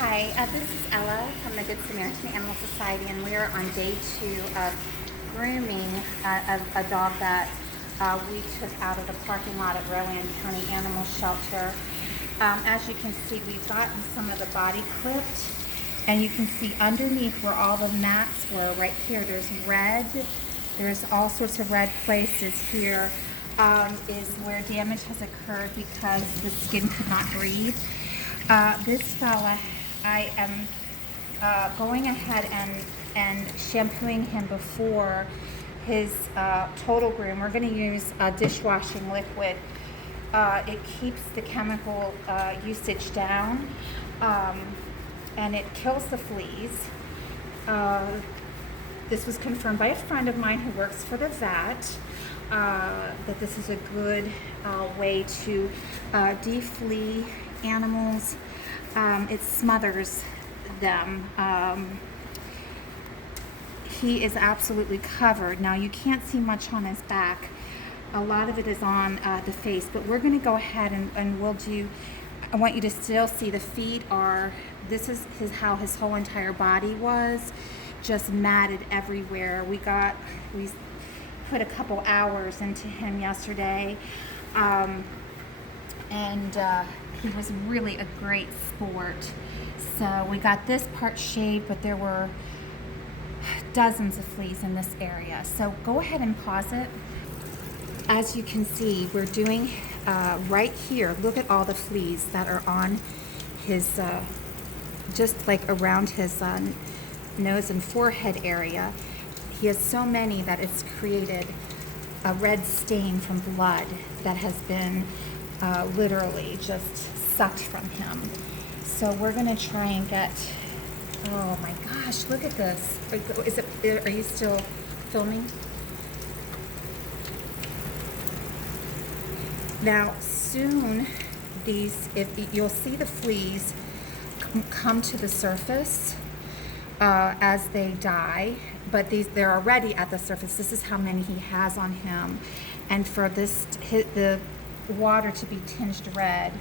Hi, this is Ella from the Good Samaritan Animal Society, and we are on day 2 of grooming a dog that we took out of the parking lot at Rowan County Animal Shelter. As you can see, we've gotten some of the body clipped, and you can see underneath where all the mats were, right here, there's red. There's all sorts of red places here. Is where damage has occurred because the skin could not breathe. This fella, I am going ahead and shampooing him before his total groom. We're going to use dishwashing liquid. It keeps the chemical usage down, and it kills the fleas. This was confirmed by a friend of mine who works for the vet, that this is a good way to deflea animals. It smothers them. He is absolutely covered. Now you can't see much on his back. A lot of it is on the face, but we're going to go ahead and we'll do, I want you to still see the feet are, this is how his whole entire body was, just matted everywhere. We put a couple hours into him yesterday, and he was really a great sport. So we got this part shaved, but there were dozens of fleas in this area. So go ahead and pause it. As you can see, we're doing right here, look at all the fleas that are on his, just like around his nose and forehead area. He has so many that it's created a red stain from blood that has been literally just sucked from him. So we're gonna try and get, oh my gosh, look at this. Are you still filming? Now soon if you'll see the fleas come to the surface as they die, but they're already at the surface. This is how many he has on him, and for the water to be tinged red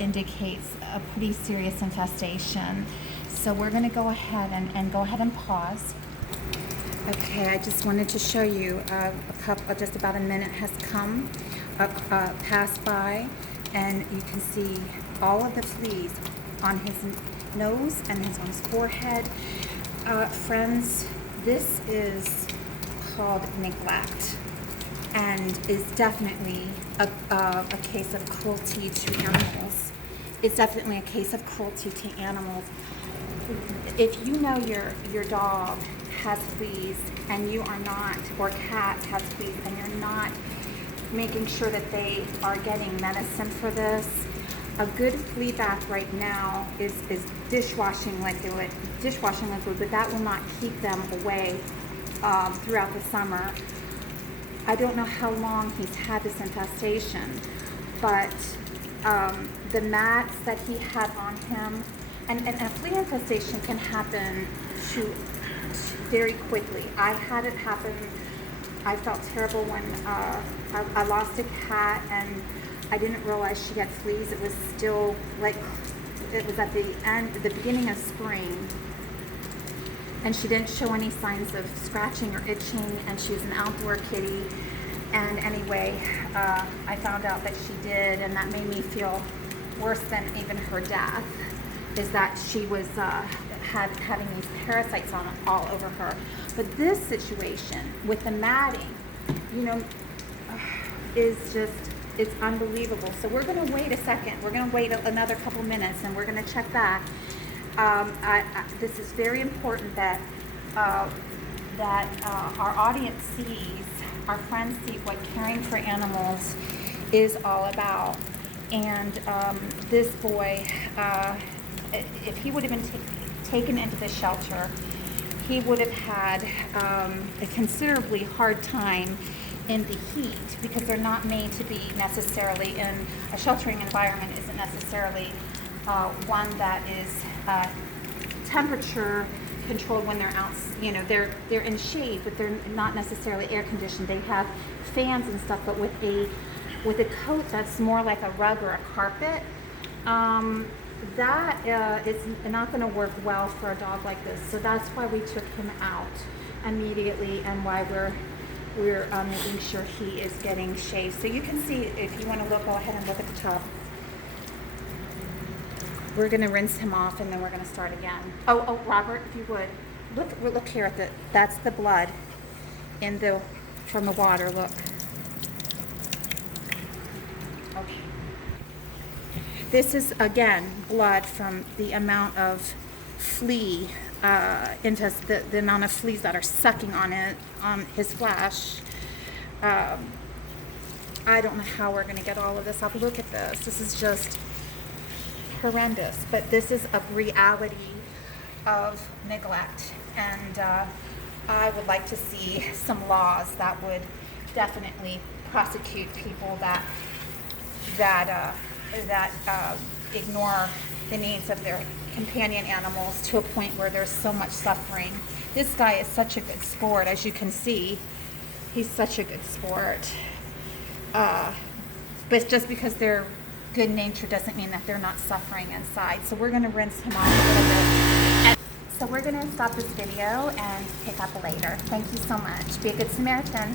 indicates a pretty serious infestation. So we're going to go ahead and pause. Okay, I just wanted to show you just about a minute has passed by, and you can see all of the fleas on his nose and on his forehead. Friends, this is called neglect, and is definitely a case of cruelty to animals. It's definitely a case of cruelty to animals. If you know your dog has fleas and you are not, or cat has fleas and you're not making sure that they are getting medicine for this, a good flea bath right now is dishwashing liquid, but that will not keep them away throughout the summer. I don't know how long he's had this infestation, but the mats that he had on him, and a flea infestation can happen very quickly. I had it happen. I felt terrible when I lost a cat and I didn't realize she had fleas. It was still like, it was at the beginning of spring, and she didn't show any signs of scratching or itching, and she was an outdoor kitty. And anyway, I found out that she did, and that made me feel worse than even her death, is that she was having these parasites all over her. But this situation with the matting, is just, it's unbelievable. So we're going to wait a second. We're going to wait another couple minutes, and we're going to check back. This is very important that our audience sees, our friends see what caring for animals is all about. And this boy, if he would have been taken into the shelter, he would have had a considerably hard time in the heat, because they're not made to be necessarily in a sheltering environment. Isn't necessarily one that is temperature controlled when they're out. They're in shade, but they're not necessarily air conditioned. They have fans and stuff, but with a coat that's more like a rug or a carpet, that is not going to work well for a dog like this. So that's why we took him out immediately, and why we're making sure he is getting shaved. So you can see, if you want to look, go ahead and look at the tub. We're going to rinse him off, and then we're going to start again. Oh, Robert, if you would look here at that's the blood from the water. Look. Okay. This is, again, blood from the amount of flea, the amount of fleas that are sucking on his flesh. I don't know how we're going to get all of this off. Look at this. This is just horrendous. But this is a reality of neglect. And I would like to see some laws that would definitely prosecute people that ignore the needs of their companion animals to a point where there's so much suffering. This guy is such a good sport, as you can see. He's such a good sport. But just because they're good natured doesn't mean that they're not suffering inside. So we're going to rinse him off a little bit. So we're going to stop this video and pick up later. Thank you so much. Be a good Samaritan.